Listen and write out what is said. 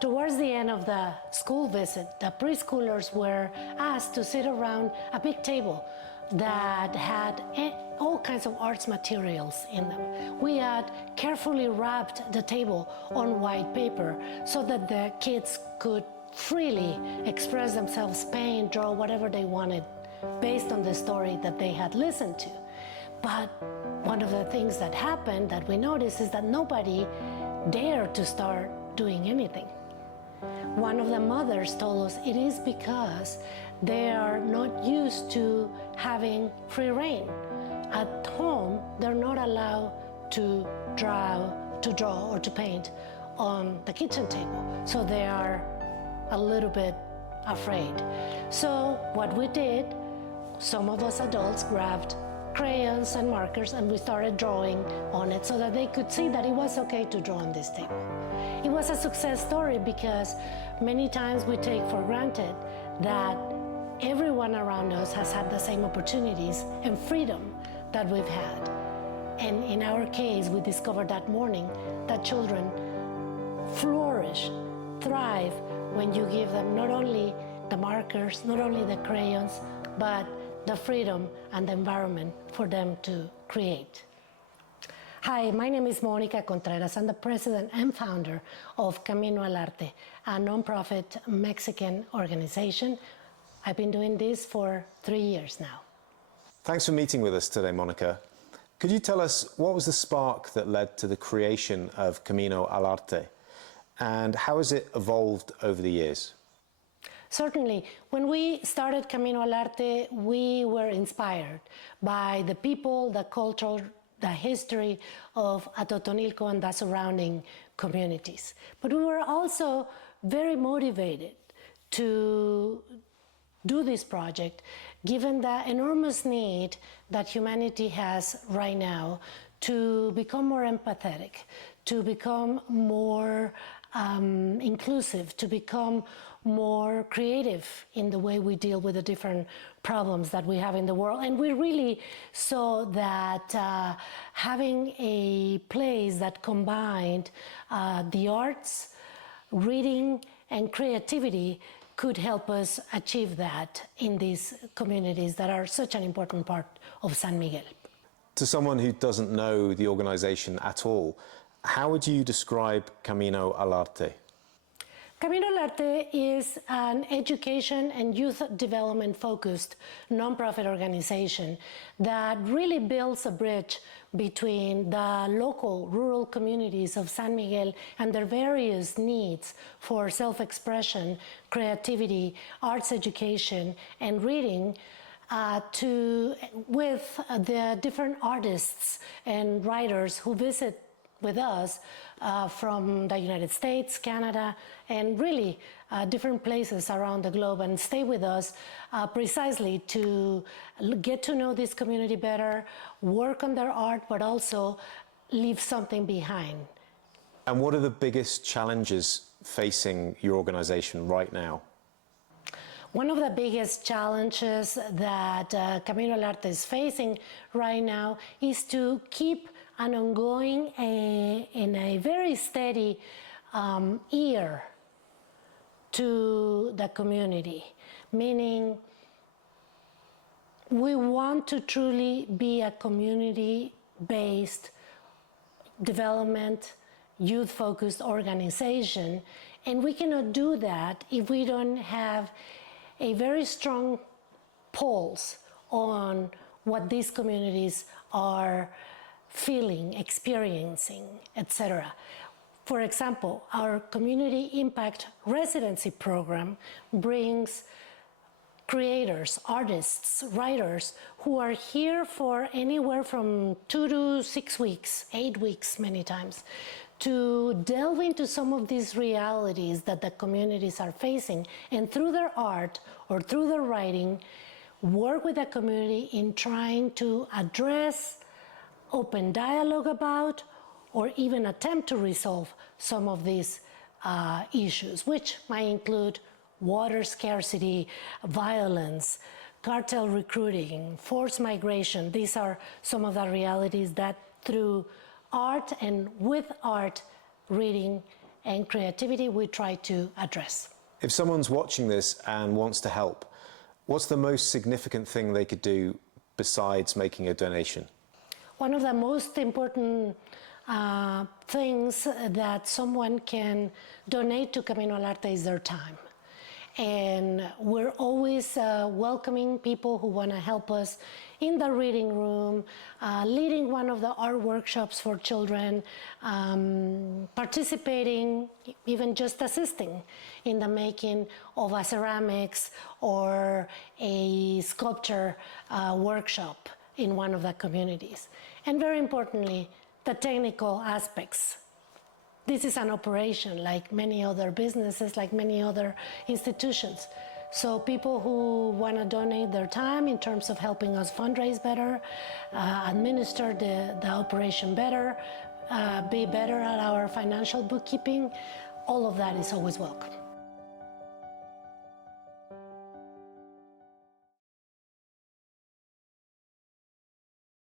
Towards the end of the school visit, the preschoolers were asked to sit around a big table that had all kinds of arts materials in them. We had carefully wrapped the table on white paper so that the kids could freely express themselves, paint, draw, whatever they wanted based on the story that they had listened to. But one of the things that happened that we noticed is that nobody dared to start doing anything. One of the mothers told us it is because they are not used to having free reign. At home, they're not allowed to draw or to paint on the kitchen table. So they are a little bit afraid. So what we did, some of us adults grabbed crayons and markers and we started drawing on it so that they could see that it was okay to draw on this table. It was a success story because many times we take for granted that everyone around us has had the same opportunities and freedom that we've had. And in our case, we discovered that morning that children flourish, thrive when you give them not only the markers, not only the crayons, but the freedom and the environment for them to create. Hi, my name is Mónica Contreras. I'm the president and founder of Camino al Arte, a nonprofit Mexican organization. I've been doing this for 3 years now. Thanks for meeting with us today, Mónica. Could you tell us what was the spark that led to the creation of Camino al Arte, and how has it evolved over the years? Certainly. When we started Camino al Arte, we were inspired by the people, the culture, the history of Atotonilco and the surrounding communities. But we were also very motivated to do this project, given the enormous need that humanity has right now to become more empathetic, to become more inclusive, to become more creative in the way we deal with the different problems that we have in the world. And we really saw that having a place that combined the arts, reading, and creativity could help us achieve that in these communities that are such an important part of San Miguel. To someone who doesn't know the organization at all, how would you describe Camino al Arte? Camino al Arte is an education and youth development focused nonprofit organization that really builds a bridge between the local rural communities of San Miguel and their various needs for self-expression, creativity, arts education, and reading with the different artists and writers who visit with us from the United States, Canada, and really different places around the globe, and stay with us precisely to get to know this community better, work on their art, but also leave something behind. And what are the biggest challenges facing your organization right now? One of the biggest challenges that Camino al Arte is facing right now is to keep an ongoing and a very steady ear to the community, meaning we want to truly be a community-based development, youth-focused organization, and we cannot do that if we don't have a very strong pulse on what these communities are feeling, experiencing, etc. For example, our Community Impact Residency Program brings creators, artists, writers who are here for anywhere from 2 to 6 weeks, 8 weeks many times, to delve into some of these realities that the communities are facing, and through their art or through their writing, work with the community in trying to address, open dialogue about, or even attempt to resolve some of these issues, which might include water scarcity, violence, cartel recruiting, forced migration. These are some of the realities that through art and with art, reading, and creativity we try to address. If someone's watching this and wants to help, what's the most significant thing they could do besides making a donation? One of the most important things that someone can donate to Camino al Arte is their time. And we're always welcoming people who want to help us in the reading room, leading one of the art workshops for children, participating, even just assisting in the making of a ceramics or a sculpture workshop in one of the communities. And very importantly, the technical aspects. This is an operation like many other businesses, like many other institutions. So people who want to donate their time in terms of helping us fundraise better, administer the operation better, be better at our financial bookkeeping, all of that is always welcome.